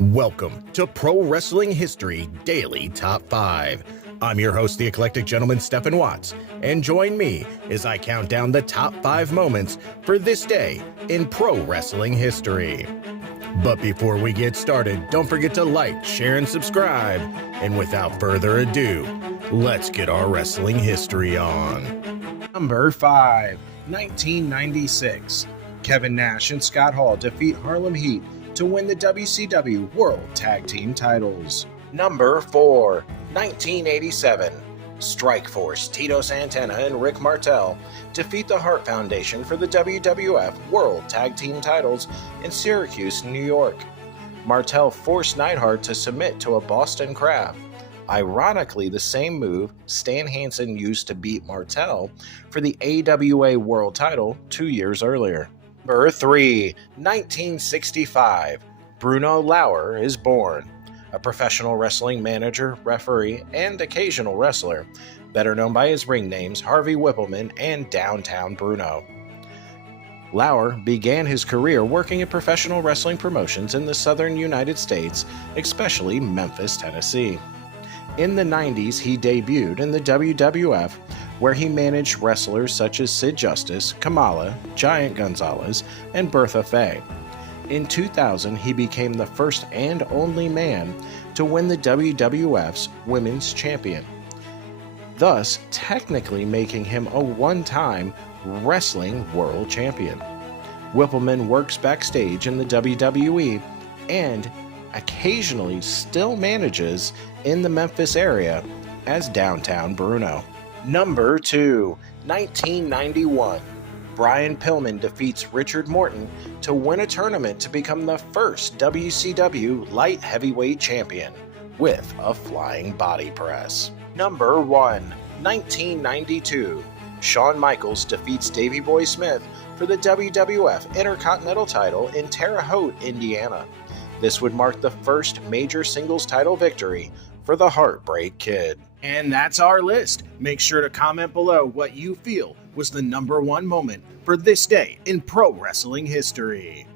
Welcome to Pro Wrestling History Daily Top 5. I'm your host, the eclectic gentleman, Stephen Watts, and join me as I count down the top 5 moments for this day in pro wrestling history. But before we get started, don't forget to like, share, and subscribe. And without further ado, let's get our wrestling history on. Number 5, 1996. Kevin Nash and Scott Hall defeat Harlem Heat to win the WCW World Tag Team titles. Number 4, 1987. Strikeforce, Tito Santana and Rick Martel defeat the Hart Foundation for the WWF World Tag Team titles in Syracuse, New York. Martel forced Neidhart to submit to a Boston Crab. Ironically, the same move Stan Hansen used to beat Martel for the AWA World title 2 years earlier. Number 3, 1965. Bruno Lauer is born. A professional wrestling manager, referee, and occasional wrestler, better known by his ring names Harvey Whippleman and Downtown Bruno. Lauer began his career working in professional wrestling promotions in the southern United States, especially Memphis, Tennessee. In the 90s, he debuted in the WWF, where he managed wrestlers such as Sid Justice, Kamala, Giant Gonzalez, and Bertha Faye. In 2000, he became the first and only man to win the WWF's Women's Champion, thus technically making him a one-time Wrestling World Champion. Whippleman works backstage in the WWE and occasionally still manages in the Memphis area as Downtown Bruno. Number 2, 1991. Brian Pillman defeats Richard Morton to win a tournament to become the first WCW Light Heavyweight Champion with a flying body press. Number 1, 1992. Shawn Michaels defeats Davey Boy Smith for the WWF Intercontinental title in Terre Haute, Indiana. This would mark the first major singles title victory for the Heartbreak Kid. And that's our list. Make sure to comment below what you feel was the number 1 moment for this day in pro wrestling history.